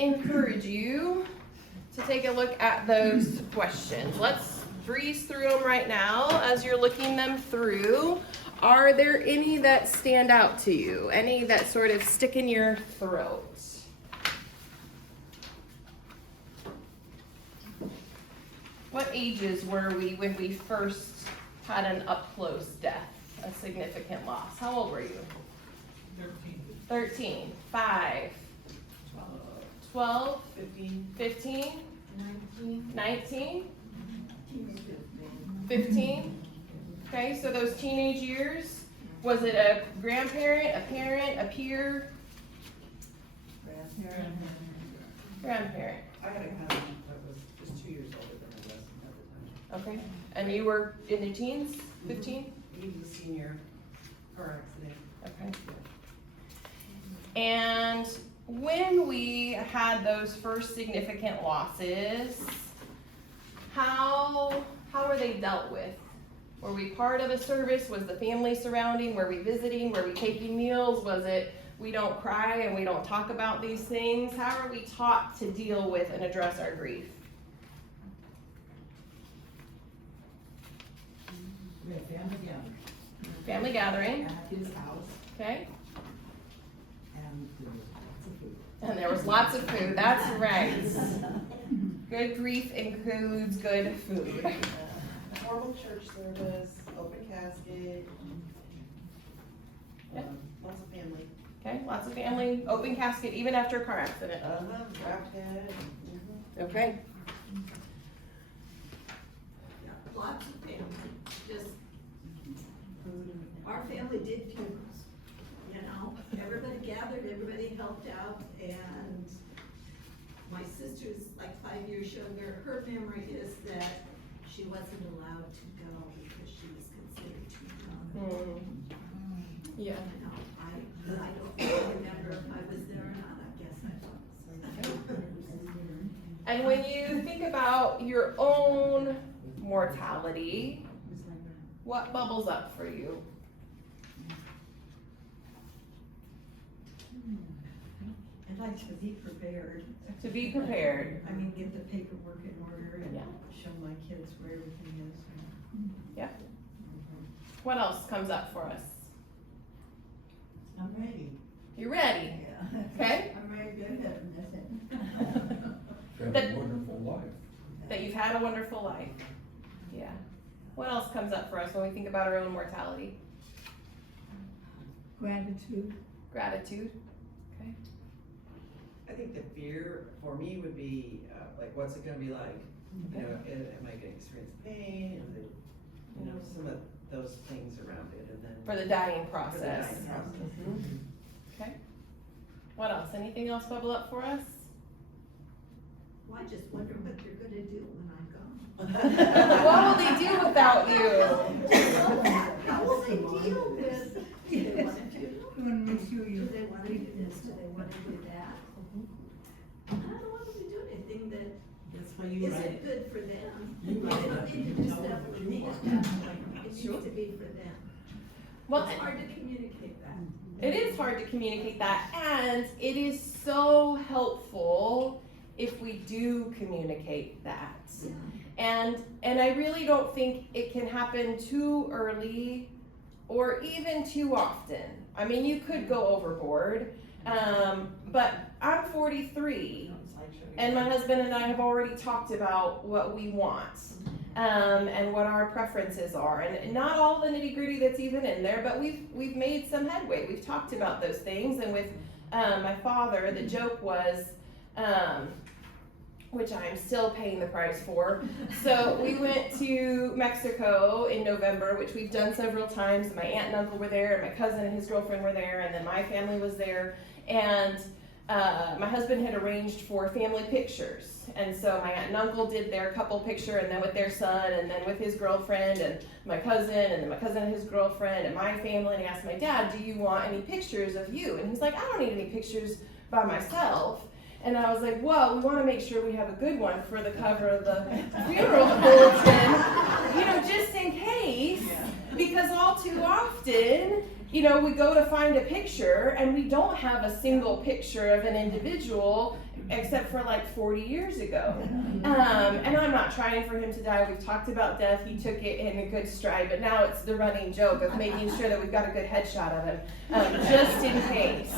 encourage you to take a look at those questions. Let's breeze through them right now as you're looking them through. Are there any that stand out to you? Any that sort of stick in your throat? What ages were we when we first had an up-close death, a significant loss? How old were you? 13. 5. 12. 15. 19. 15. Okay, so those teenage years, was it a grandparent, a parent, a peer? Grandparent. I had a cousin that was just 2 years older than I was at the time. Okay, and you were in your teens, 15? He was a senior car accident. Okay. And when we had those first significant losses, how were they dealt with? Were we part of a service? Was the family surrounding? Were we visiting? Were we taking meals? Was it we don't cry and we don't talk about these things? How are we taught to deal with and address our grief? We had family gathering. Family gathering. At his house, Okay. and there was lots of food. And there was lots of food. That's right. Good grief includes good food. Formal church service, open casket, Yep. lots of family. Okay, lots of family, open casket, even after a car accident. Wrapped head. Okay. Yeah, lots of family, just, our family did funerals, you know, everybody gathered, everybody helped out, and my sister's like 5 years younger, her memory is that she wasn't allowed to go because she was considered too young. Yeah. You know, I don't remember if I was there or not, I guess I was. And when you think about your own mortality, what bubbles up for you? I'd like to be prepared. To be prepared. I mean, get the paperwork in order and Yeah. show my kids where everything is. Yeah. What else comes up for us? I'm ready. You ready? Yeah. Okay. I'm ready to go to heaven, that's it. Have That- a wonderful life. That you've had a wonderful life. Yeah. What else comes up for us when we think about our own mortality? Gratitude. Gratitude. Okay. I think the fear for me would be, like, what's it gonna be like? You know, am I gonna experience pain? Is it, you know, some of those things around it, and then. For the dying For the process. dying process. Mhm. Okay. What else? Anything else bubble up for us? Well, I just wonder what you're gonna do when I'm gone. What will they do without you? How will they deal with, do they wanna do, You wanna make sure do you. they wanna do this, do they wanna do that? I don't want them to do anything that That's why you write isn't it. good for them. You They write don't it. need to do stuff for me at that point, it needs Sure. to be for them. Well, It's hard to communicate that. it is hard to communicate that, and it is so helpful if we do communicate that. And I really don't think it can happen too early or even too often. I mean, you could go overboard, but I'm 43, and my husband and I have already talked about what we want. And what our preferences are, and not all the nitty gritty that's even in there, but we've made some headway. We've talked about those things, and with my father, the joke was, which I'm still paying the price for. So we went to Mexico in November, which we've done several times. My aunt and uncle were there, and my cousin and his girlfriend were there, and then my family was there, and my husband had arranged for family pictures. And so my aunt and uncle did their couple picture, and then with their son, and then with his girlfriend, and my cousin, and then my cousin and his girlfriend, and my family. And he asked my dad, do you want any pictures of you? And he's like, I don't need any pictures by myself. And I was like, well, we want to make sure we have a good one for the cover of the funeral bulletin, you know, just in case, because all too often, you know, we go to find a picture and we don't have a single picture of an individual except for like 40 years ago. And I'm not trying for him to die. We've talked about death. He took it in a good stride, but now it's the running joke of making sure that we've got a good headshot of him, just in case.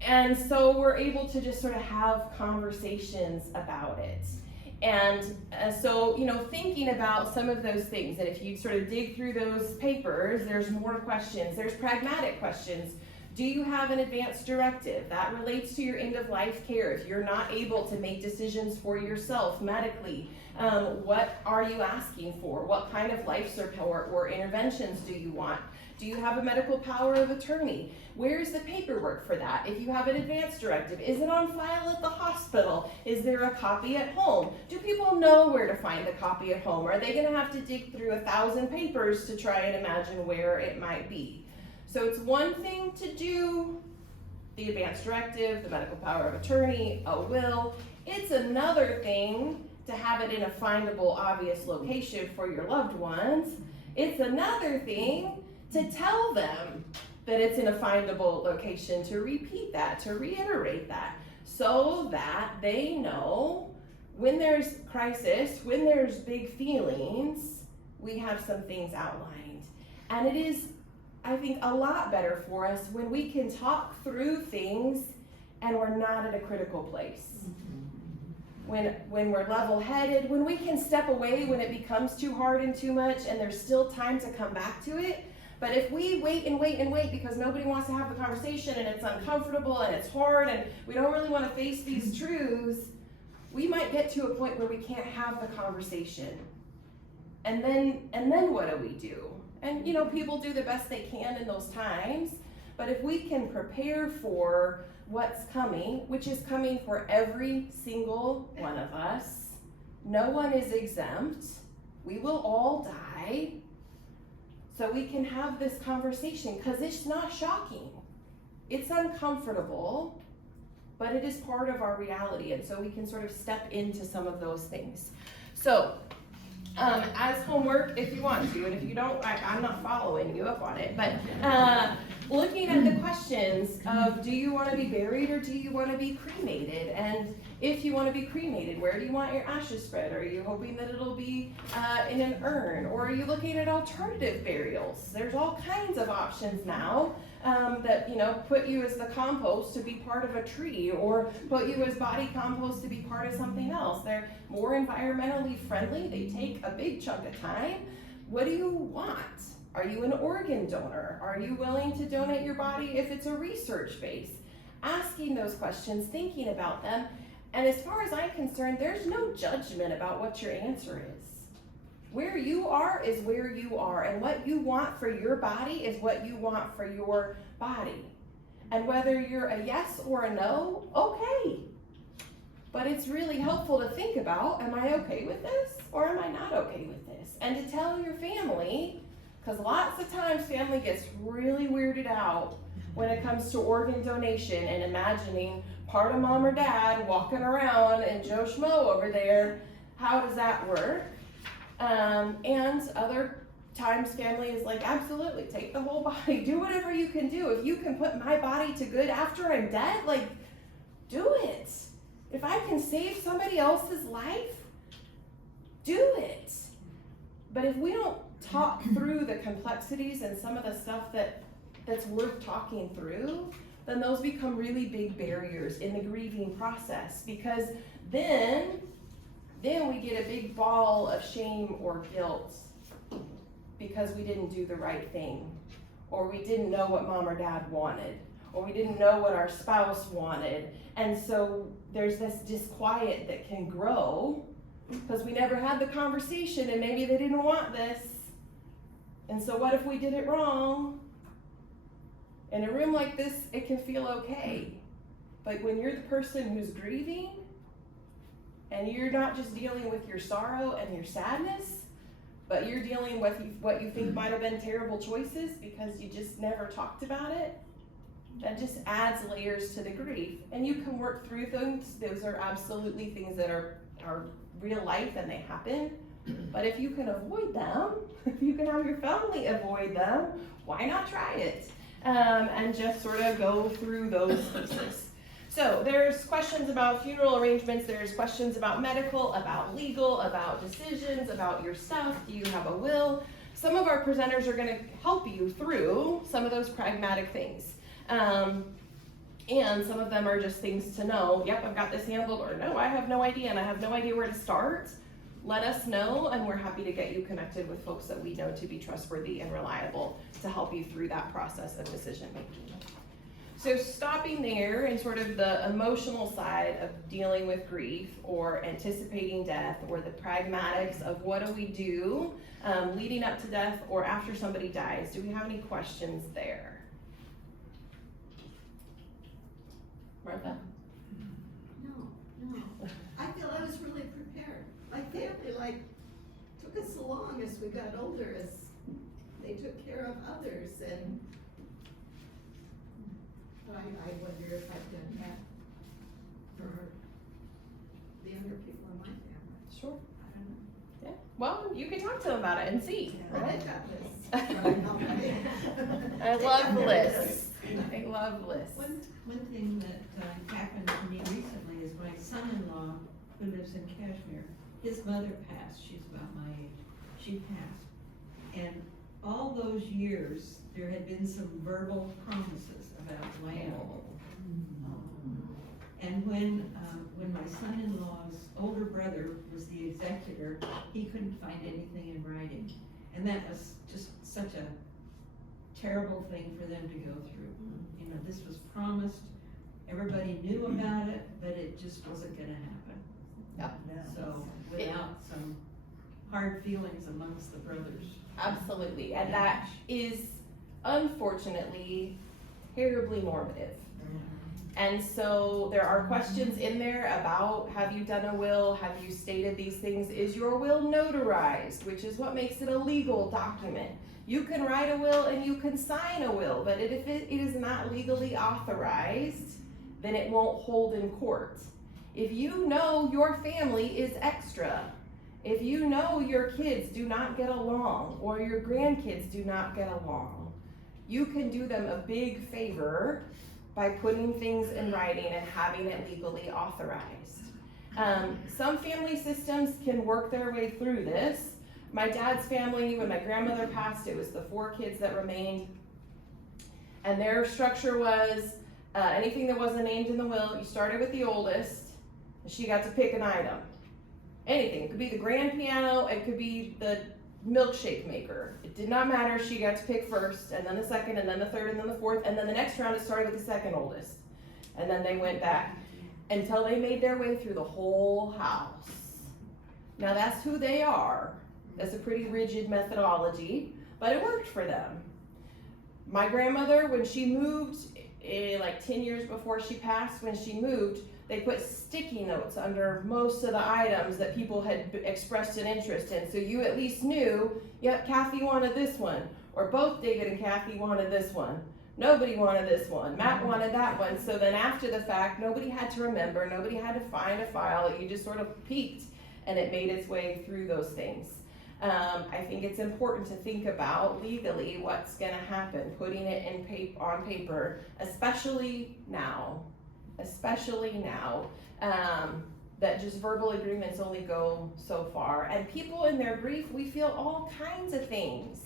And so we're able to just sort of have conversations about it. And so, you know, thinking about some of those things, and if you sort of dig through those papers, there's more questions. There's pragmatic questions. Do you have an advance directive? That relates to your end of life care. If you're not able to make decisions for yourself medically, what are you asking for? What kind of life support or interventions do you want? Do you have a medical power of attorney? Where's the paperwork for that? If you have an advance directive, is it on file at the hospital? Is there a copy at home? Do people know where to find a copy at home? Are they gonna have to dig through 1,000 papers to try and imagine where it might be? So it's one thing to do the advance directive, the medical power of attorney, a will. It's another thing to have it in a findable, obvious location for your loved ones. It's another thing to tell them that it's in a findable location, to repeat that, to reiterate that, so that they know when there's crisis, when there's big feelings, we have some things outlined. And it is, I think, a lot better for us when we can talk through things and we're not at a critical place. When we're level-headed, when we can step away when it becomes too hard and too much and there's still time to come back to it. But if we wait and wait and wait because nobody wants to have the conversation and it's uncomfortable and it's hard and we don't really want to face these truths, we might get to a point where we can't have the conversation. And then what do we do? And you know, people do the best they can in those times, but if we can prepare for what's coming, which is coming for every single one of us, no one is exempt, we will all die, so we can have this conversation, because it's not shocking. It's uncomfortable, but it is part of our reality, and so we can sort of step into some of those things. So, as homework, if you want to, and if you don't, I'm not following you up on it, but looking at the questions of, do you want to be buried or do you want to be cremated? And if you want to be cremated, where do you want your ashes spread? Are you hoping that it'll be in an urn? Or are you looking at alternative burials? There's all kinds of options now that, you know, put you as the compost to be part of a tree, or put you as body compost to be part of something else. They're more environmentally friendly. They take a big chunk of time. What do you want? Are you an organ donor? Are you willing to donate your body if it's a research base? Asking those questions, thinking about them. And as far as I'm concerned, there's no judgment about what your answer is. Where you are is where you are, and what you want for your body is what you want for your body. And whether you're a yes or a no, okay. But it's really helpful to think about, am I okay with this or am I not okay with this? And to tell your family, because lots of times family gets really weirded out when it comes to organ donation and imagining part of mom or dad walking around and Joe Schmo over there. How does that work? And other times family is like, absolutely, take the whole body, do whatever you can do. If you can put my body to good after I'm dead, like, do it. If I can save somebody else's life, do it. But if we don't talk through the complexities and some of the stuff that's worth talking through, then those become really big barriers in the grieving process, because then we get a big ball of shame or guilt because we didn't do the right thing, or we didn't know what mom or dad wanted, or we didn't know what our spouse wanted. And so there's this disquiet that can grow because we never had the conversation and maybe they didn't want this. And so what if we did it wrong? In a room like this, it can feel okay. But when you're the person who's grieving, and you're not just dealing with your sorrow and your sadness, but you're dealing with what you think might have been terrible choices because you just never talked about it, that just adds layers to the grief. And you can work through things. Those are absolutely things that are real life and they happen. But if you can avoid them, if you can have your family avoid them, why not try it? And just sort of go through those pieces. So there's questions about funeral arrangements, there's questions about medical, about legal, about decisions, about your stuff. Do you have a will? Some of our presenters are going to help you through some of those pragmatic things. And some of them are just things to know. Yep, I've got this handled, or no, I have no idea and I have no idea where to start. Let us know, and we're happy to get you connected with folks that we know to be trustworthy and reliable to help you through that process of decision making. So stopping there in sort of the emotional side of dealing with grief or anticipating death, or the pragmatics of what do we do leading up to death or after somebody dies. Do we have any questions there? Martha? No. I feel I was really prepared. My family took us along as we got older, as they took care of others, and I wonder if I've done that for the younger people in my family. Sure. I don't know. Yeah. Well, you can talk to them about it and see, right? I got this. I love lists. I love lists. One thing that happened to me recently is my son-in-law, who lives in Kashmir, his mother passed. She's about my age. She passed. And all those years, there had been some verbal promises about land. And when my son-in-law's older brother was the executor, he couldn't find anything in writing. And that was just such a terrible thing for them to go through. You know, this was promised, everybody knew about it, but it just wasn't gonna happen. Yep. So, without some hard feelings amongst the brothers. Absolutely. And that is unfortunately terribly normative. And so there are questions in there about, have you done a will? Have you stated these things? Is your will notarized? Which is what makes it a legal document. You can write a will and you can sign a will, but if it is not legally authorized, then it won't hold in court. If you know your family is extra, if you know your kids do not get along or your grandkids do not get along, you can do them a big favor by putting things in writing and having it legally authorized. Some family systems can work their way through this. My dad's family, when my grandmother passed, it was the 4 kids that remained. And their structure was anything that wasn't named in the will, you started with the oldest, and she got to pick an item. Anything, it could be the grand piano, it could be the milkshake maker. It did not matter, she got to pick first, and then the second, and then the third, and then the fourth, and then the next round it started with the second oldest. And then they went back until they made their way through the whole house. Now that's who they are. That's a pretty rigid methodology, but it worked for them. My grandmother, when she moved, like 10 years before she passed, when she moved, they put sticky notes under most of the items that people had expressed an interest in. So you at least knew, yep, Kathy wanted this one, or both David and Kathy wanted this one. Nobody wanted this one. Matt wanted that one. So then after the fact, nobody had to remember, nobody had to find a file. You just sort of peeked and it made its way through those things. I think it's important to think about legally what's gonna happen, putting it on paper, especially now, that just verbal agreements only go so far. And people in their grief, we feel all kinds of things.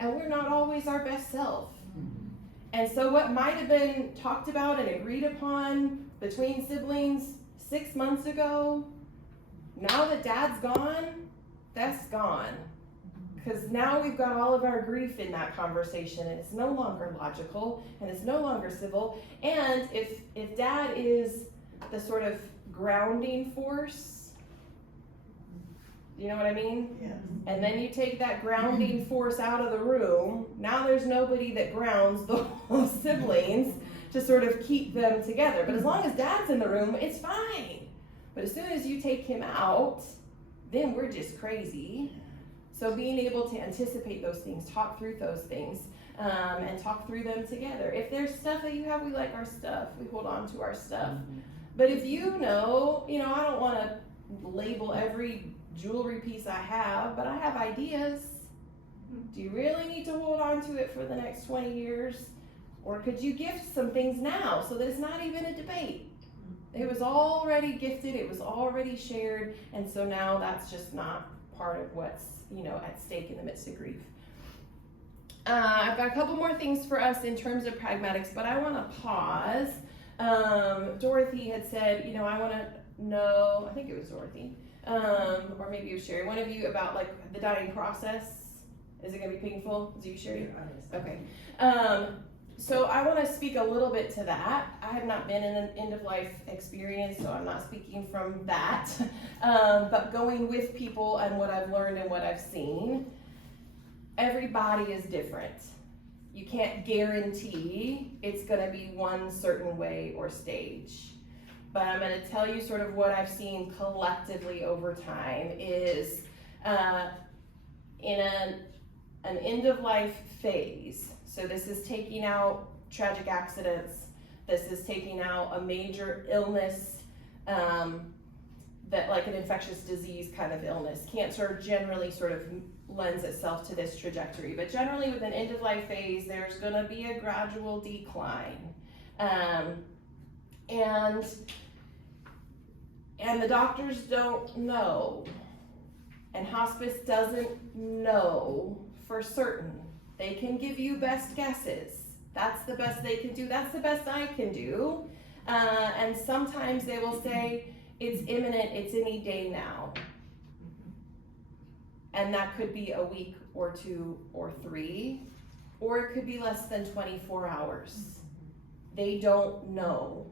And we're not always our best self. And so what might have been talked about and agreed upon between siblings 6 months ago, now that dad's gone, that's gone. Because now we've got all of our grief in that conversation, and it's no longer logical, and it's no longer civil. And if dad is the sort of grounding force, you know what I mean? Yes. And then you take that grounding force out of the room, now there's nobody that grounds those siblings to sort of keep them together. But as long as dad's in the room, it's fine. But as soon as you take him out, then we're just crazy. So being able to anticipate those things, talk through those things, and talk through them together. If there's stuff that you have, we like our stuff, we hold on to our stuff. But if you know, I don't want to label every jewelry piece I have, but I have ideas. Do you really need to hold on to it for the next 20 years? Or could you gift some things now so that it's not even a debate? It was already gifted, it was already shared, and so now that's just not part of what's, at stake in the midst of grief. I've got a couple more things for us in terms of pragmatics, but I want to pause. Dorothy had said, I want to know, I think it was Dorothy, or maybe it was Sherry, one of you, about like the dying process. Is it going to be painful? Is it you, Sherry? Okay. So I want to speak a little bit to that. I have not been in an end-of-life experience, so I'm not speaking from that. But going with people and what I've learned and what I've seen, everybody is different. You can't guarantee it's going to be one certain way or stage. But I'm going to tell you sort of what I've seen collectively over time is in an end-of-life phase. So this is taking out tragic accidents. This is taking out a major illness, that like an infectious disease kind of illness. Cancer generally sort of lends itself to this trajectory, but generally with an end-of-life phase, there's gonna be a gradual decline. And the doctors don't know, and hospice doesn't know for certain. They can give you best guesses. That's the best they can do. That's the best I can do. And sometimes they will say, it's imminent, it's any day now. And that could be a week or 2 or 3, or it could be less than 24 hours. They don't know.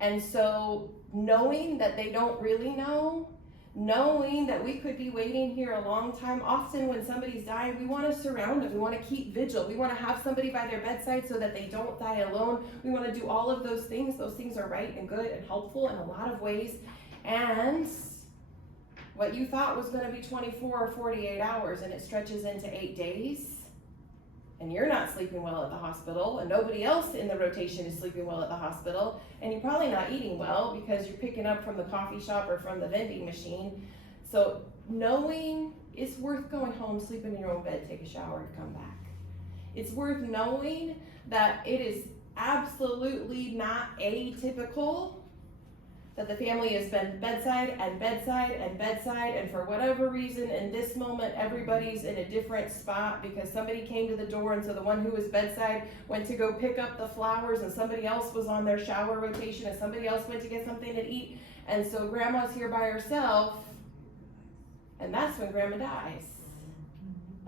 And so knowing that they don't really know, knowing that we could be waiting here a long time. Often when somebody's dying, we want to surround them. We want to keep vigil. We want to have somebody by their bedside so that they don't die alone. We want to do all of those things. Those things are right and good and helpful in a lot of ways. And what you thought was going to be 24 or 48 hours and it stretches into 8 days, and you're not sleeping well at the hospital, and nobody else in the rotation is sleeping well at the hospital, and you're probably not eating well because you're picking up from the coffee shop or from the vending machine. So knowing it's worth going home, sleeping in your own bed, take a shower, and come back. It's worth knowing that it is absolutely not atypical that the family has been bedside and bedside and bedside, and for whatever reason in this moment everybody's in a different spot because somebody came to the door, and so the one who was bedside went to go pick up the flowers, and somebody else was on their shower rotation, and somebody else went to get something to eat, and so grandma's here by herself, and that's when grandma dies.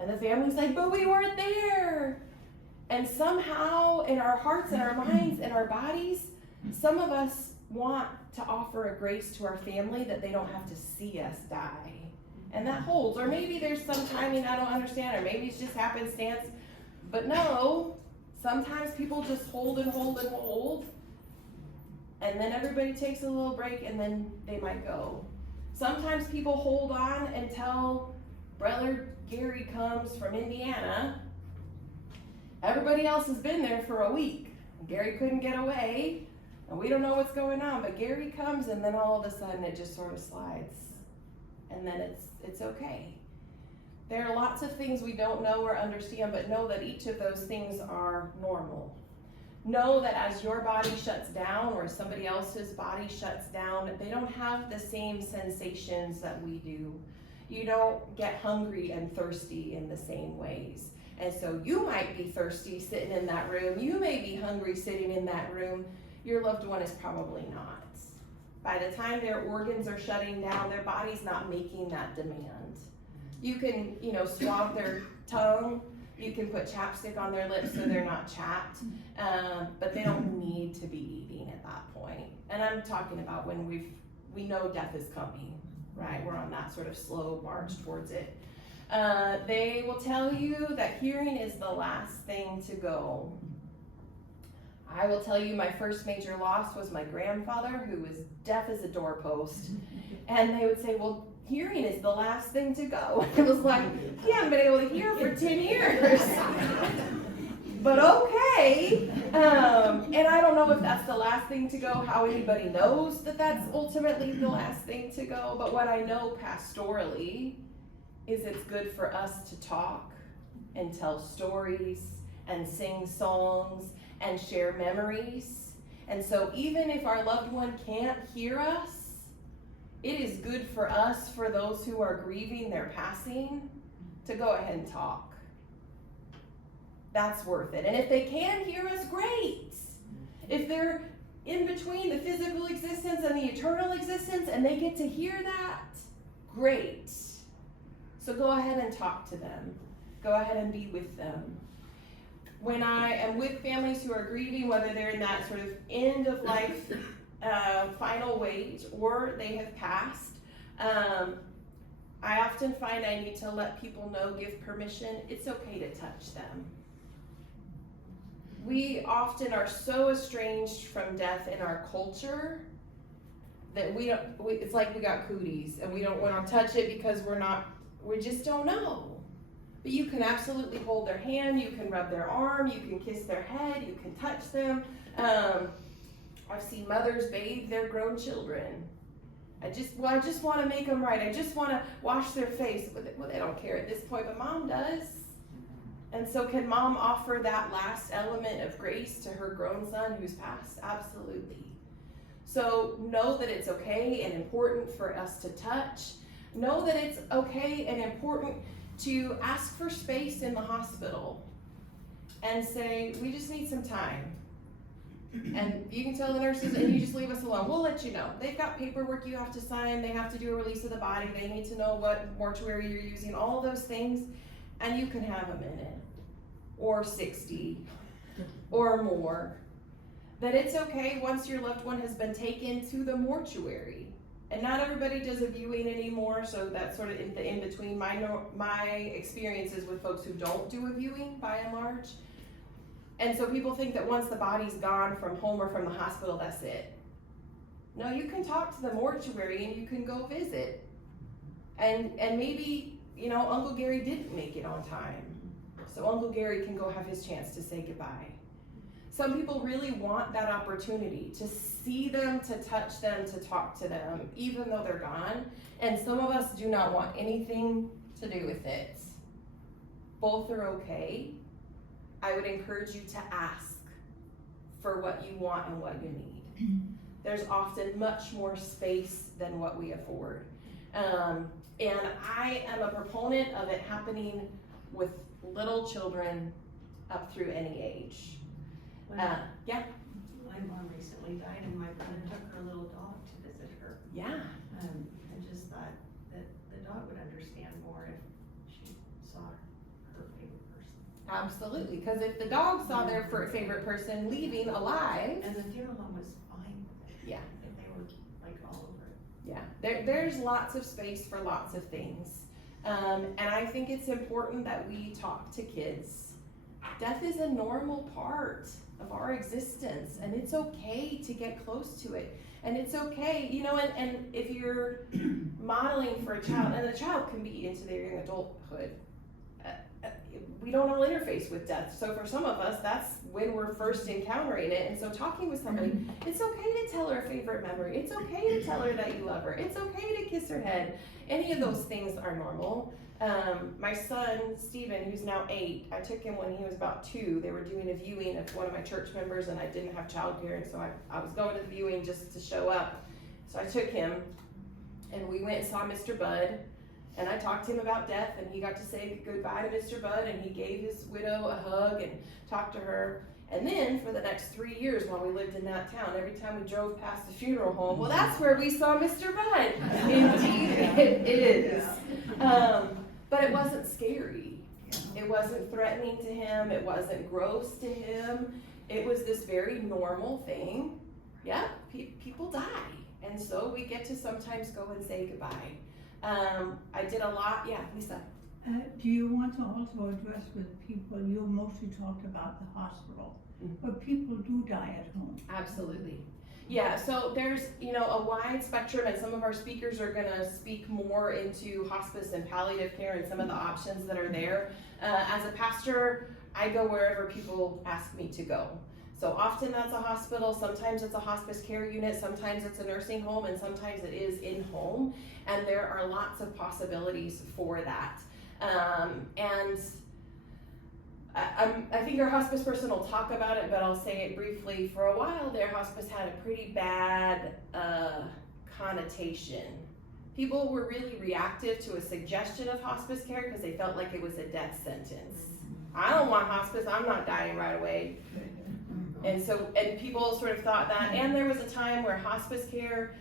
And the family's like, but we weren't there. And somehow in our hearts and our minds and our bodies, some of us want to offer a grace to our family that they don't have to see us die. And that holds. Or maybe there's some timing I don't understand, or maybe it's just happenstance. But no, sometimes people just hold and hold and hold, and then everybody takes a little break and then they might go. Sometimes people hold on until Brother Gary comes from Indiana. Everybody else has been there for a week. Gary couldn't get away. And we don't know what's going on, but Gary comes, and then all of a sudden it just sort of slides, and then it's okay. There are lots of things we don't know or understand, but know that each of those things are normal. Know that as your body shuts down or somebody else's body shuts down, they don't have the same sensations that we do. You don't get hungry and thirsty in the same ways. And so you might be thirsty sitting in that room. You may be hungry sitting in that room. Your loved one is probably not. By the time their organs are shutting down, their body's not making that demand. You can, swab their tongue. You can put chapstick on their lips so they're not chapped. But they don't need to be eating at that point. And I'm talking about when we know death is coming, right? We're on that sort of slow march towards it. They will tell you that hearing is the last thing to go. I will tell you my first major loss was my grandfather, who was deaf as a doorpost. And they would say, well, hearing is the last thing to go. It was like, he hadn't been able to hear for 10 years. But okay, And I don't know if that's the last thing to go, how anybody knows that that's ultimately the last thing to go, but what I know pastorally is it's good for us to talk and tell stories and sing songs and share memories. And so even if our loved one can't hear us, it is good for us, for those who are grieving their passing, to go ahead and talk. That's worth it. And if they can hear us, great. If they're in between the physical existence and the eternal existence and they get to hear that, great. So go ahead and talk to them. Go ahead and be with them. When I am with families who are grieving, whether they're in that sort of end of life final wait or they have passed, I often find I need to let people know, give permission, it's okay to touch them. We often are so estranged from death in our culture that it's like we got cooties and we don't want to touch it because we just don't know. But you can absolutely hold their hand, you can rub their arm, you can kiss their head, you can touch them. I've seen mothers bathe their grown children. I just want to make them right. I just want to wash their face. Well, they don't care at this point, but mom does. And so can mom offer that last element of grace to her grown son who's passed? Absolutely. So know that it's okay and important for us to touch. Know that it's okay and important to ask for space in the hospital and say, we just need some time. And you can tell the nurses, and you just leave us alone. We'll let you know. They've got paperwork you have to sign. They have to do a release of the body. They need to know what mortuary you're using, all those things. And you can have a minute or 60 or more. That it's okay once your loved one has been taken to the mortuary. And not everybody does a viewing anymore, so that's sort of in the in-between. My experiences with folks who don't do a viewing, by and large. And so people think that once the body's gone from home or from the hospital, that's it. No, you can talk to the mortuary and you can go visit. And maybe, Uncle Gary didn't make it on time. So Uncle Gary can go have his chance to say goodbye. Some people really want that opportunity to see them, to touch them, to talk to them, even though they're gone. And some of us do not want anything to do with it. Both are okay. I would encourage you to ask for what you want and what you need. There's often much more space than what we afford. And I am a proponent of it happening with little children up through any age. Yeah. My mom recently died and my brother took her little dog to visit her. Yeah. I just thought that the dog would understand more if she saw her favorite person. Absolutely, because if the dog saw their favorite person leaving alive, And the funeral home was fine with it. Yeah. And they were like all over it. yeah, there's lots of space for lots of things. And I think it's important that we talk to kids. Death is a normal part of our existence, and it's okay to get close to it. And it's okay, and if you're modeling for a child, and a child can be into their young adulthood, we don't all interface with death. So for some of us, that's when we're first encountering it. And so talking with somebody, it's okay to tell her a favorite memory. It's okay to tell her that you love her. It's okay to kiss her head. Any of those things are normal. My son, Stephen, who's now 8, I took him when he was about 2. They were doing a viewing of one of my church members, and I didn't have childcare, and so I was going to the viewing just to show up. So I took him, and we went and saw Mr. Bud, and I talked to him about death, and he got to say goodbye to Mr. Bud, and he gave his widow a hug and talked to her. And then for the next 3 years while we lived in that town, every time we drove past the funeral home, well, that's where we saw Mr. Bud. Indeed, it is. But it wasn't scary. It wasn't threatening to him. It wasn't gross to him. It was this very normal thing. Yeah, people die. And so we get to sometimes go and say goodbye. I did a lot, yeah, Lisa. Do you want to also address with people, you mostly talked about the hospital, but people do die at home? Absolutely. Yeah, so there's, a wide spectrum, and some of our speakers are gonna speak more into hospice and palliative care and some of the options that are there. As a pastor, I go wherever people ask me to go. So often that's a hospital, sometimes it's a hospice care unit, sometimes it's a nursing home, and sometimes it is in home. And there are lots of possibilities for that. And I think our hospice person will talk about it, but I'll say it briefly. For a while there, hospice had a pretty bad connotation. People were really reactive to a suggestion of hospice care because they felt like it was a death sentence. I don't want hospice, I'm not dying right away. And people sort of thought that, and there was a time where hospice care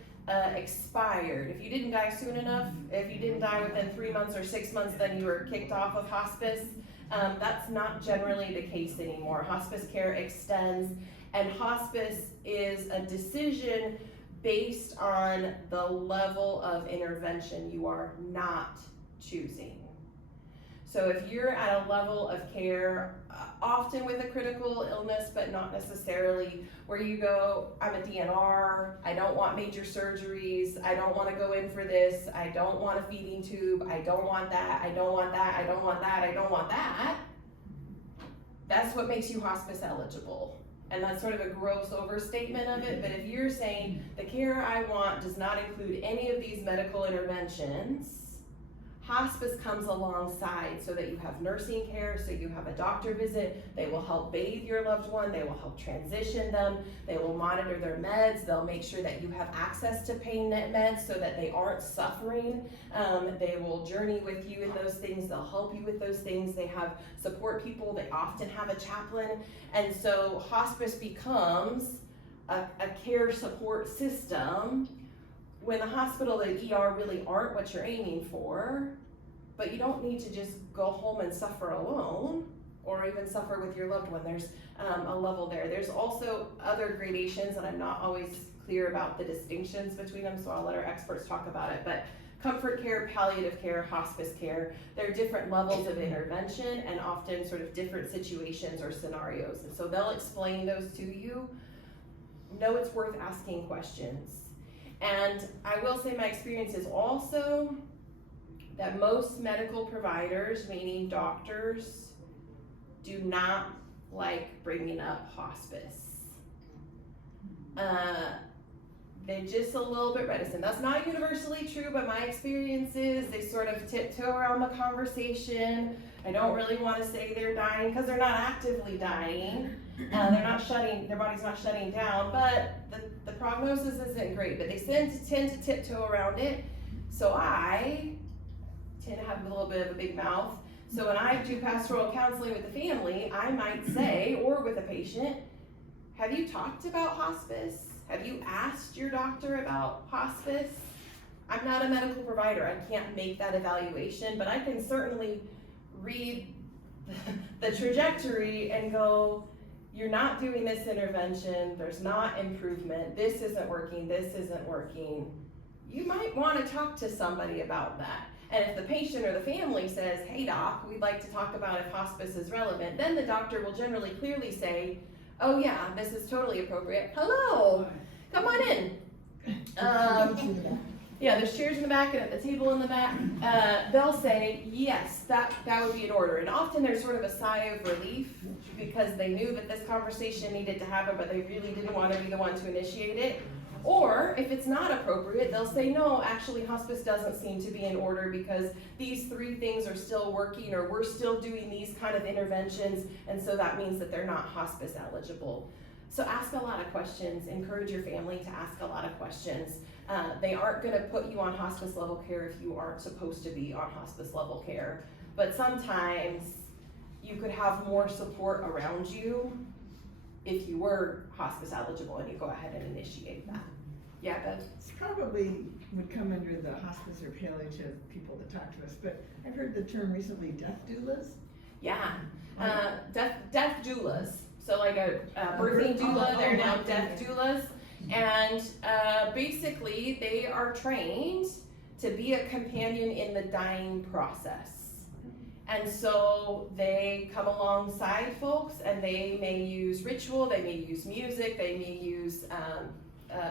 expired. If you didn't die soon enough, if you didn't die within 3 months or 6 months, then you were kicked off of hospice. That's not generally the case anymore. Hospice care extends, and hospice is a decision based on the level of intervention you are not choosing. So if you're at a level of care, often with a critical illness, but not necessarily, where you go, I'm a DNR, I don't want major surgeries, I don't want to go in for this, I don't want a feeding tube, I don't want that, I don't want that, I don't want that, I don't want that, that's what makes you hospice eligible. And that's sort of a gross overstatement of it, but if you're saying the care I want does not include any of these medical interventions, hospice comes alongside so that you have nursing care, so you have a doctor visit, they will help bathe your loved one, they will help transition them, they will monitor their meds, they'll make sure that you have access to pain meds so that they aren't suffering, they will journey with you in those things, they'll help you with those things, they have support people, they often have a chaplain, and so hospice becomes a care support system when the hospital and ER really aren't what you're aiming for, but you don't need to just go home and suffer alone or even suffer with your loved one. There's a level there. There's also other gradations, and I'm not always clear about the distinctions between them, so I'll let our experts talk about it. But comfort care, palliative care, hospice care, there are different levels of intervention and often sort of different situations or scenarios. And so they'll explain those to you. Know it's worth asking questions. And I will say my experience is also that most medical providers, meaning doctors, do not like bringing up hospice. They're just a little bit reticent. That's not universally true, but my experience is they sort of tiptoe around the conversation. I don't really want to say they're dying because they're not actively dying. Their body's not shutting down, but the prognosis isn't great, but they tend to tiptoe around it. So I tend to have a little bit of a big mouth. So when I do pastoral counseling with the family, I might say, or with a patient, have you talked about hospice? Have you asked your doctor about hospice? I'm not a medical provider. I can't make that evaluation, but I can certainly read the trajectory and go, you're not doing this intervention, there's not improvement, this isn't working, this isn't working. You might want to talk to somebody about that. And if the patient or the family says, hey doc, we'd like to talk about if hospice is relevant, then the doctor will generally clearly say, oh yeah, this is totally appropriate. Hello, come on in. Yeah, there's chairs in the back and at the table in the back. They'll say, yes, that would be in order. And often there's sort of a sigh of relief because they knew that this conversation needed to happen, but they really didn't want to be the one to initiate it. Or if it's not appropriate, they'll say, no, actually hospice doesn't seem to be in order because these 3 things are still working, or we're still doing these kind of interventions, and so that means that they're not hospice eligible. So ask a lot of questions, encourage your family to ask a lot of questions. They aren't gonna put you on hospice level care if you aren't supposed to be on hospice level care, but sometimes you could have more support around you if you were hospice eligible and you go ahead and initiate that. Yeah, Beth? It's probably would come under the hospice or palliative people that talk to us, but I've heard the term recently, death doulas. Yeah, death doulas. So like a birthing doula, they're now death doulas. And basically they are trained to be a companion in the dying process. And so they come alongside folks and they may use ritual, they may use music, they may use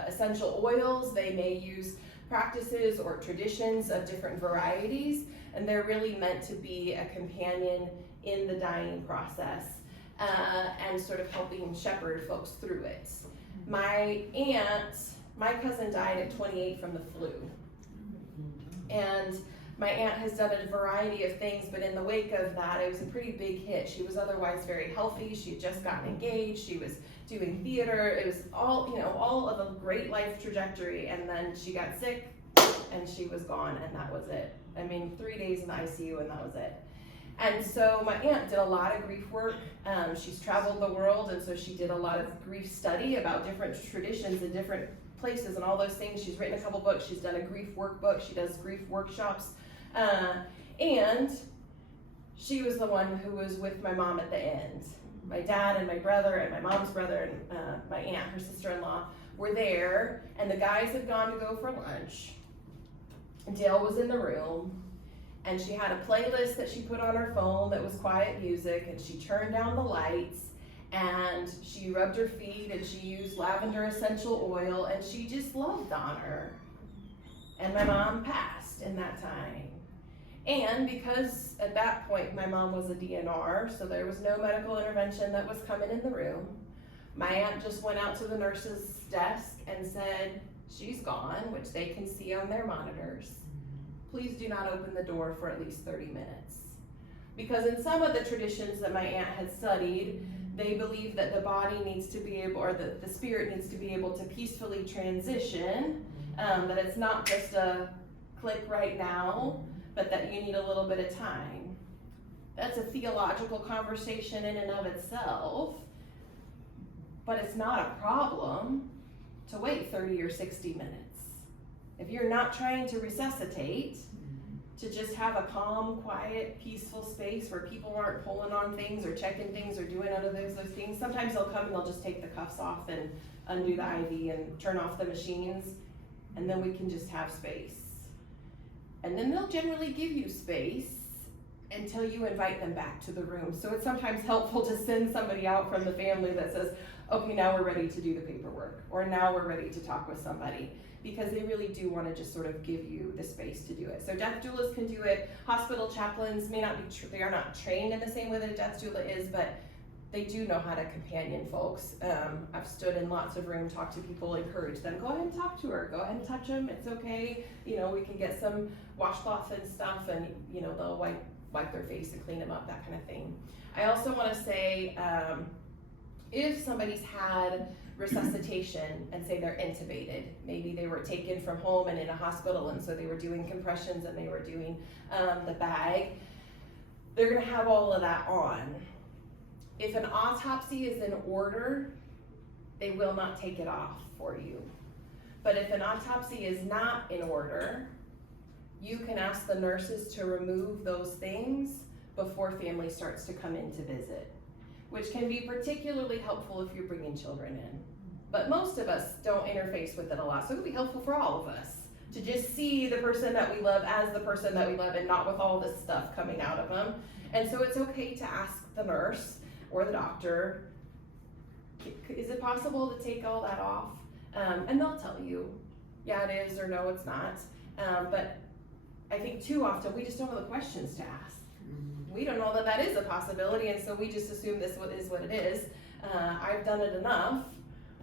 essential oils, they may use practices or traditions of different varieties, and they're really meant to be a companion in the dying process. and sort of helping shepherd folks through it. My cousin died at 28 from the flu. And my aunt has done a variety of things, but in the wake of that, it was a pretty big hit. She was otherwise very healthy. She had just gotten engaged. She was doing theater. It was all of a great life trajectory. And then she got sick and she was gone, and that was it. I mean, 3 days in the ICU and that was it. And so my aunt did a lot of grief work. She's traveled the world, and so she did a lot of grief study about different traditions and different places and all those things. She's written a couple books. She's done a grief workbook. She does grief workshops. And she was the one who was with my mom at the end. My dad and my brother and my mom's brother and my aunt, her sister-in-law, were there, and the guys had gone to go for lunch. And Dale was in the room, and she had a playlist that she put on her phone that was quiet music, and she turned down the lights, and she rubbed her feet, and she used lavender essential oil, and she just loved on her. And my mom passed in that time. And because at that point my mom was a DNR, so there was no medical intervention that was coming in the room, my aunt just went out to the nurse's desk and said, "She's gone," which they can see on their monitors. "Please do not open the door for at least 30 minutes. Because in some of the traditions that my aunt had studied, they believe that the body needs to be able, or the spirit needs to be able to peacefully transition, that it's not just a click right now, but that you need a little bit of time. That's a theological conversation in and of itself, but it's not a problem to wait 30 or 60 minutes. If you're not trying to resuscitate, to just have a calm, quiet, peaceful space where people aren't pulling on things or checking things or doing other those things. Sometimes they'll come and they'll just take the cuffs off and undo the IV and turn off the machines, and then we can just have space. And then they'll generally give you space until you invite them back to the room. So it's sometimes helpful to send somebody out from the family that says, "Okay, now we're ready to do the paperwork," or "Now we're ready to talk with somebody," because they really do want to just sort of give you the space to do it. So death doulas can do it. Hospital chaplains may not be, they are not trained in the same way that a death doula is, but they do know how to companion folks. I've stood in lots of rooms, talked to people, encouraged them, go ahead and talk to her, go ahead and touch them, it's okay. You know, we can get some washcloth and stuff, and you know, they'll wipe their face and clean them up, that kind of thing. I also want to say, if somebody's had resuscitation and say they're intubated, maybe they were taken from home and in a hospital, and so they were doing compressions and they were doing the bag, they're going to have all of that on. If an autopsy is in order, they will not take it off for you. But if an autopsy is not in order, you can ask the nurses to remove those things before family starts to come in to visit, which can be particularly helpful if you're bringing children in. But most of us don't interface with it a lot, so it'll be helpful for all of us to just see the person that we love as the person that we love and not with all this stuff coming out of them. And so it's okay to ask the nurse or the doctor, is it possible to take all that off? And they'll tell you, yeah, it is, or no, it's not. But I think too often we just don't know the questions to ask. We don't know that that is a possibility, and so we just assume this is what it is. I've done it enough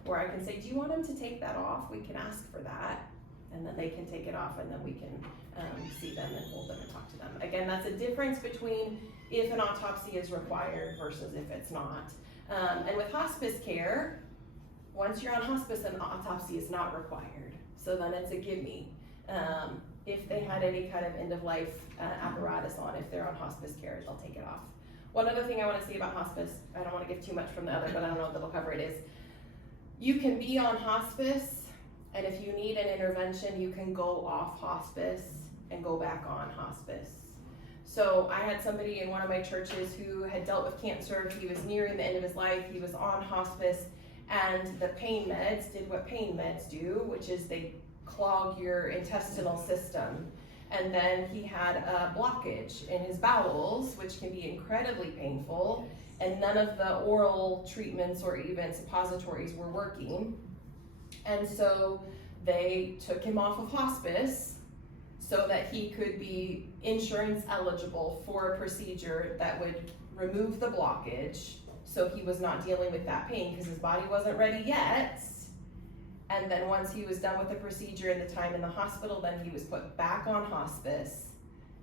where I can say, do you want them to take that off? We can ask for that, and then they can take it off, and then we can see them and hold them and talk to them. Again, that's a difference between if an autopsy is required versus if it's not. And with hospice care, once you're on hospice, an autopsy is not required. So then it's a gimme. If they had any kind of end-of-life apparatus on, if they're on hospice care, they'll take it off. One other thing I want to say about hospice, I don't want to give too much from the other, but I don't know if that'll cover it, is you can be on hospice, and if you need an intervention, you can go off hospice and go back on hospice. So I had somebody in one of my churches who had dealt with cancer. He was nearing the end of his life. He was on hospice, and the pain meds did what pain meds do, which is they clog your intestinal system. And then he had a blockage in his bowels, which can be incredibly painful, and none of the oral treatments or even suppositories were working. And so they took him off of hospice so that he could be insurance eligible for a procedure that would remove the blockage so he was not dealing with that pain because his body wasn't ready yet. And then once he was done with the procedure and the time in the hospital, then he was put back on hospice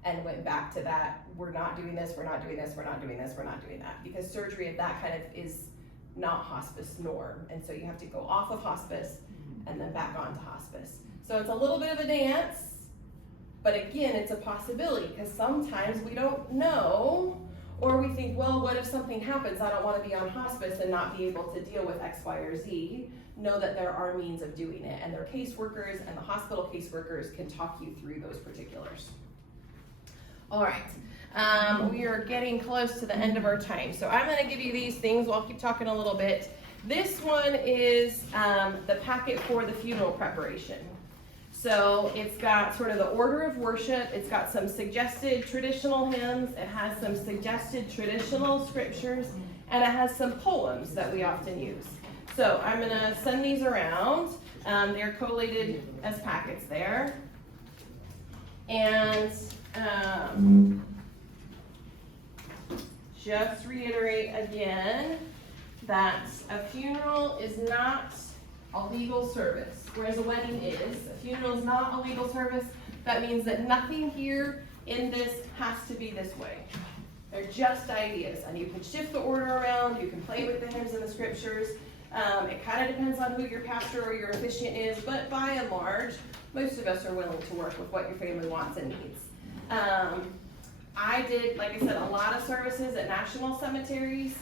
and went back to that, we're not doing this, we're not doing this, we're not doing this, we're not doing that. Because surgery of that kind of is not hospice norm. And so you have to go off of hospice and then back onto hospice. So it's a little bit of a dance, but again, it's a possibility because sometimes we don't know, or we think, well, what if something happens? I don't want to be on hospice and not be able to deal with X, Y, or Z. Know that there are means of doing it, and their caseworkers and the hospital caseworkers can talk you through those particulars. All right, we are getting close to the end of our time, so I'm going to give you these things. I'll keep talking a little bit. This one is the packet for the funeral preparation. So it's got sort of the order of worship. It's got some suggested traditional hymns. It has some suggested traditional scriptures, and it has some poems that we often use. So I'm going to send these around. They're collated as packets there. And just reiterate again that a funeral is not a legal service, whereas a wedding is. A funeral is not a legal service. That means that nothing here in this has to be this way. They're just ideas, and you can shift the order around, you can play with the hymns and the scriptures. It kind of depends on who your pastor or your officiant is, but by and large, most of us are willing to work with what your family wants and needs. I did, like I said, a lot of services at national cemeteries.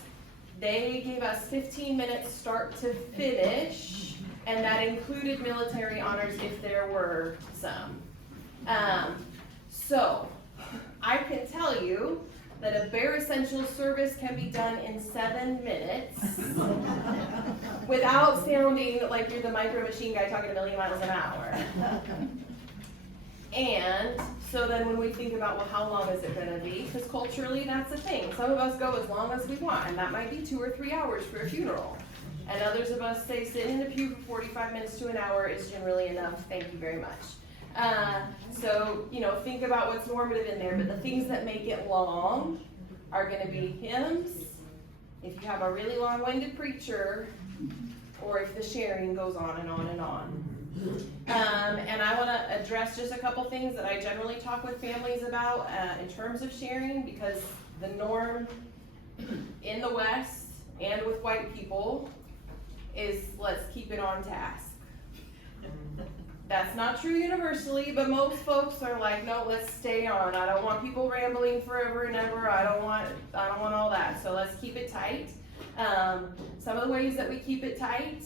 They gave us 15 minutes start to finish, and that included military honors if there were some. So I can tell you that a bare essentials service can be done in 7 minutes without sounding like you're the micro machine guy talking a million miles an hour. And so then when we think about, well, how long is it going to be? Because culturally, that's the thing. Some of us go as long as we want, and that might be 2 or 3 hours for a funeral. And others of us say sitting in the pew for 45 minutes to an hour is generally enough. Thank you very much. So, think about what's normative in there, but the things that make it long are going to be hymns, if you have a really long-winded preacher, or if the sharing goes on and on and on. And I want to address just a couple things that I generally talk with families about in terms of sharing, because the norm in the West and with white people is let's keep it on task. That's not true universally, but most folks are like, no, let's stay on. I don't want people rambling forever and ever. I don't want all that. So let's keep it tight. Some of the ways that we keep it tight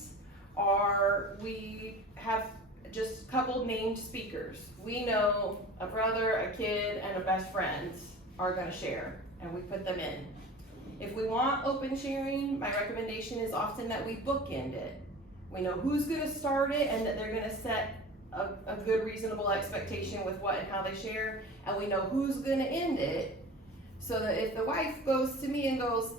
are we have just coupled named speakers. We know a brother, a kid, and a best friend are going to share, and we put them in. If we want open sharing, my recommendation is often that we bookend it. We know who's going to start it and that they're going to set a good reasonable expectation with what and how they share, and we know who's going to end it, so that if the wife goes to me and goes,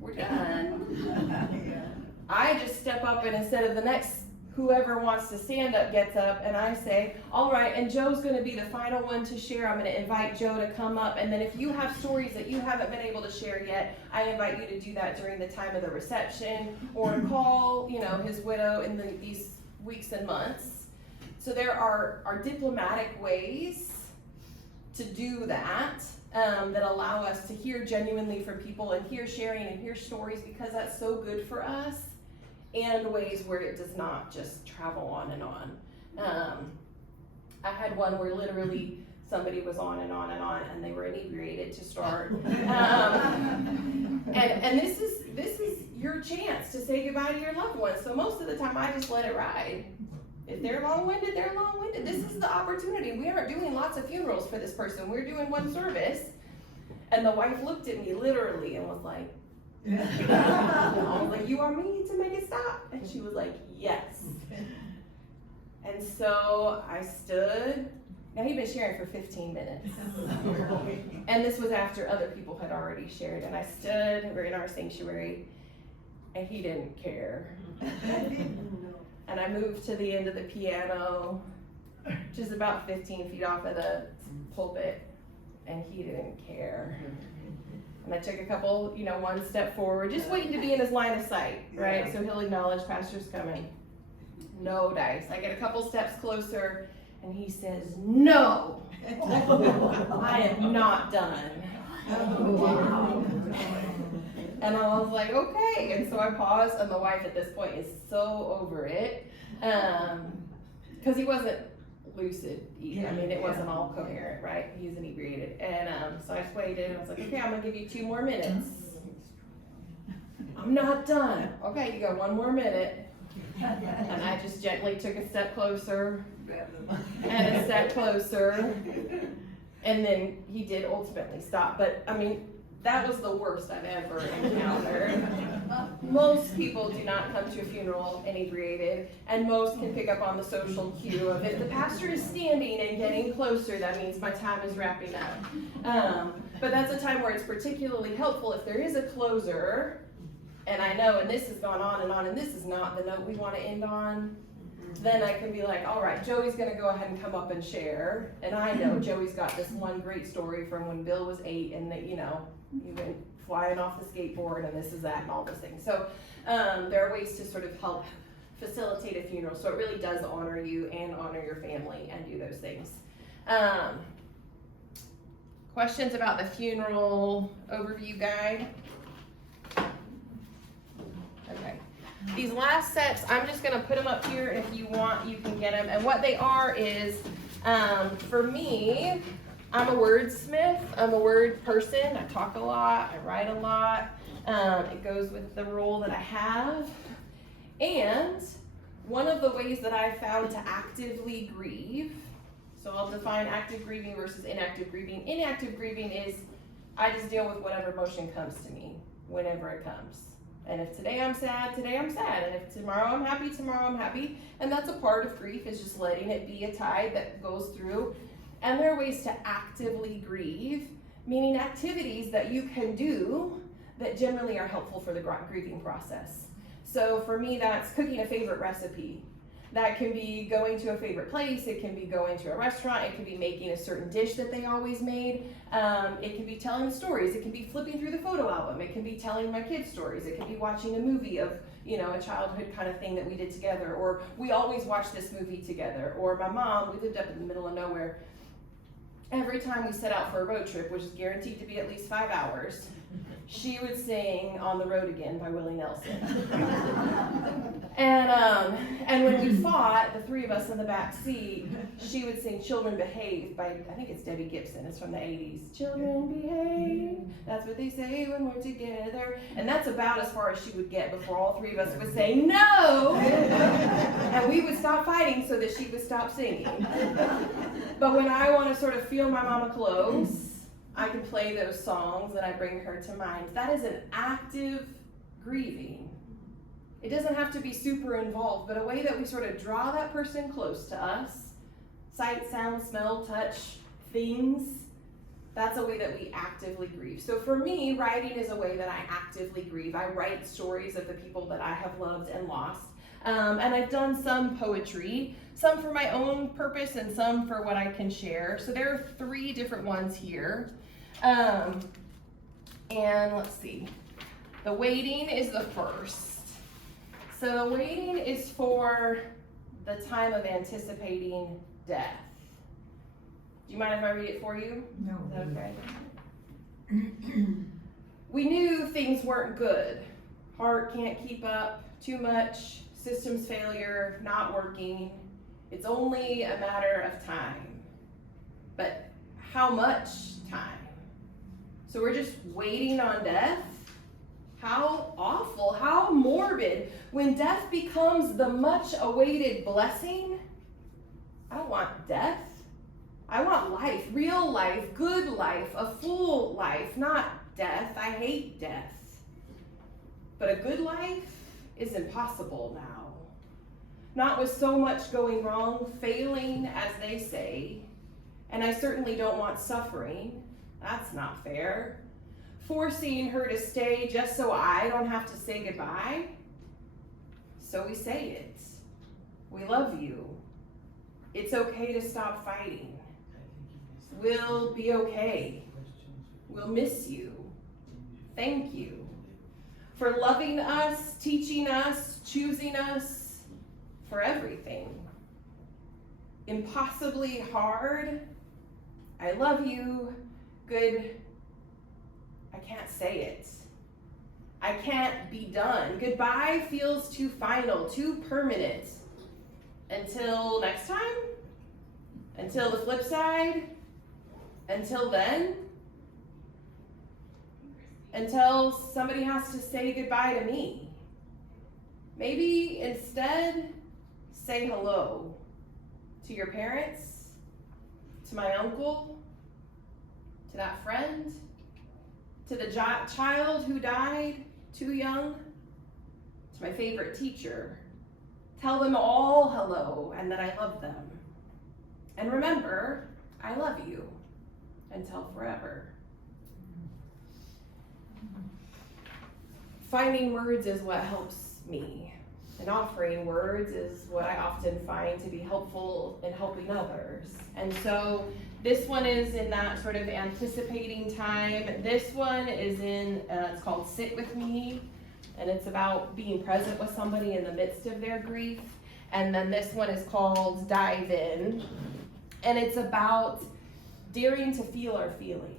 we're done, I just step up, and instead of the next whoever wants to stand up gets up, and I say, all right, and Joe's going to be the final one to share. I'm going to invite Joe to come up, and then if you have stories that you haven't been able to share yet, I invite you to do that during the time of the reception, or call his widow in these weeks and months. So there are diplomatic ways to do that that allow us to hear genuinely from people and hear sharing and hear stories, because that's so good for us, and ways where it does not just travel on and on. I had one where literally somebody was on and on and on, and they were inebriated to start. And this is your chance to say goodbye to your loved ones. So most of the time I just let it ride. If they're long-winded, they're long-winded. This is the opportunity. We aren't doing lots of funerals for this person. We're doing one service. And the wife looked at me literally and was like, I was like, you want me to make it stop? And she was like, yes. And so I stood. Now he'd been sharing for 15 minutes. And this was after other people had already shared. And I stood, we're in our sanctuary, and he didn't care. And I moved to the end of the piano, which is about 15 feet off of the pulpit, and he didn't care. And I took a couple, one step forward, just waiting to be in his line of sight, right? Yeah. So he'll acknowledge pastor's coming. No dice. I get a couple steps closer and he says, no, I am not done. And I was like, okay. And so I paused, and the wife at this point is so over it. Because he wasn't lucid either. I mean, it wasn't all coherent, right? He's inebriated. And so I just waited, and I was like, okay, I'm gonna give you 2 more minutes. I'm not done. Okay, you got 1 more minute. And I just gently took a step closer, and a step closer. And then he did ultimately stop. But I mean, that was the worst I've ever encountered. Most people do not come to a funeral inebriated, and most can pick up on the social cue of if the pastor is standing and getting closer, that means my time is wrapping up. But that's a time where it's particularly helpful if there is a closer, and I know, and this has gone on, and this is not the note we want to end on. Then I can be like, all right, Joey's gonna go ahead and come up and share. And I know Joey's got this one great story from when Bill was 8 and that, he went flying off the skateboard and this is that and all those things. So there are ways to sort of help facilitate a funeral. So it really does honor you and honor your family and do those things. Questions about the funeral overview guide? Okay. These last sets, I'm just going to put them up here. If you want, you can get them. And what they are is, for me, I'm a wordsmith. I'm a word person. I talk a lot. I write a lot. It goes with the role that I have. And one of the ways that I found to actively grieve, so I'll define active grieving versus inactive grieving. Inactive grieving is I just deal with whatever emotion comes to me whenever it comes. And if today I'm sad, today I'm sad. And if tomorrow I'm happy, tomorrow I'm happy. And that's a part of grief, is just letting it be a tide that goes through. And there are ways to actively grieve, meaning activities that you can do that generally are helpful for the grieving process. So for me, that's cooking a favorite recipe. That can be going to a favorite place, it can be going to a restaurant, it can be making a certain dish that they always made, it can be telling stories, it can be flipping through the photo album, it can be telling my kids stories, it can be watching a movie of, a childhood kind of thing that we did together, or we always watch this movie together, or my mom, we lived up in the middle of nowhere, every time we set out for a road trip, which is guaranteed to be at least 5 hours, she would sing On the Road Again by Willie Nelson. And when we fought, the 3 of us in the back seat, she would sing Children Behave by, I think it's Debbie Gibson, it's from the 80s. Children behave, that's what they say when we're together. And that's about as far as she would get before all 3 of us would say no! And we would stop fighting so that she would stop singing. But when I want to sort of feel my mama close, I can play those songs and I bring her to mind. That is an active grieving. It doesn't have to be super involved, but a way that we sort of draw that person close to us, sight, sound, smell, touch, things, that's a way that we actively grieve. So for me, writing is a way that I actively grieve. I write stories of the people that I have loved and lost. And I've done some poetry, some for my own purpose and some for what I can share. So there are 3 different ones here. And let's see, the waiting is the first. So the waiting is for the time of anticipating death. Do you mind if I read it for you? No. Okay. We knew things weren't good. Heart can't keep up, too much, systems failure, not working. It's only a matter of time. But how much time? So we're just waiting on death? How awful, how morbid. When death becomes the much awaited blessing, I don't want death. I want life, real life, good life, a full life, not death. I hate death. But a good life is impossible now. Not with so much going wrong, failing, as they say. And I certainly don't want suffering. That's not fair. Forcing her to stay just so I don't have to say goodbye. So we say it. We love you. It's okay to stop fighting. We'll be okay. We'll miss you. Thank you for loving us, teaching us, choosing us, for everything. Impossibly hard. I love you. Good. I can't say it. I can't be done. Goodbye feels too final, too permanent. Until next time? Until the flip side? Until then? Until somebody has to say goodbye to me. Maybe instead, say hello to your parents, to my uncle, to that friend, to the child who died too young, to my favorite teacher. Tell them all hello and that I love them. And remember, I love you until forever. Finding words is what helps me, and offering words is what I often find to be helpful in helping others. And so this one is in that sort of anticipating time. This one is in, it's called Sit With Me, and it's about being present with somebody in the midst of their grief. And then this one is called Dive In, and it's about daring to feel our feelings.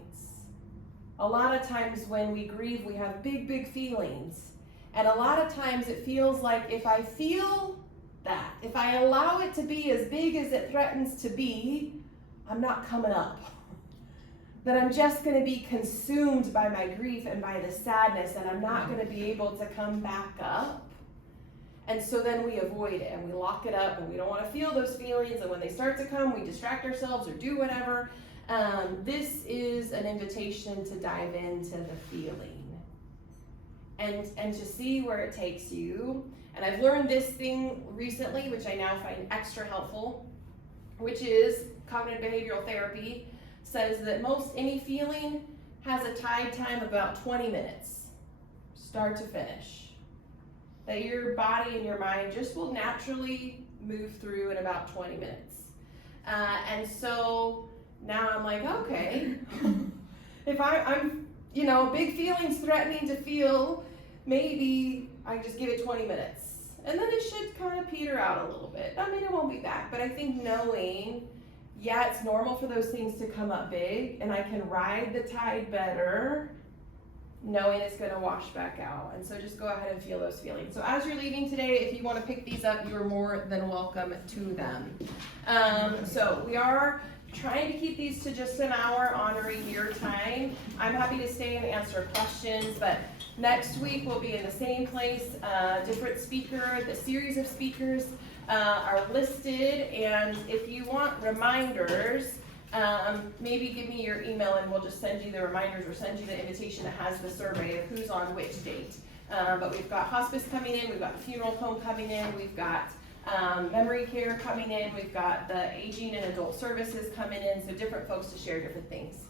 A lot of times when we grieve, we have big, big feelings. And a lot of times it feels like if I feel that, if I allow it to be as big as it threatens to be, I'm not coming up. That I'm just going to be consumed by my grief and by the sadness, and I'm not going to be able to come back up. And so then we avoid it and we lock it up, and we don't want to feel those feelings. And when they start to come, we distract ourselves or do whatever. This is an invitation to dive into the feeling and to see where it takes you. And I've learned this thing recently, which I now find extra helpful, which is cognitive behavioral therapy says that most any feeling has a tide time of about 20 minutes, start to finish. That your body and your mind just will naturally move through in about 20 minutes. And so now I'm like, okay, if I'm, big feelings threatening to feel, maybe I just give it 20 minutes. And then it should kind of peter out a little bit. I mean, it won't be back, but I think knowing, yeah, it's normal for those things to come up big, and I can ride the tide better, knowing it's going to wash back out. And so just go ahead and feel those feelings. So as you're leaving today, if you want to pick these up, you're more than welcome to them. So we are trying to keep these to just an hour, honoring your time. I'm happy to stay and answer questions, but next week we'll be in the same place, different speaker. The series of speakers are listed, and if you want reminders, maybe give me your email and we'll just send you the reminders or send you the invitation that has the survey of who's on which date. But we've got hospice coming in, we've got the funeral home coming in, we've got memory care coming in, we've got the aging and adult services coming in, so different folks to share different things.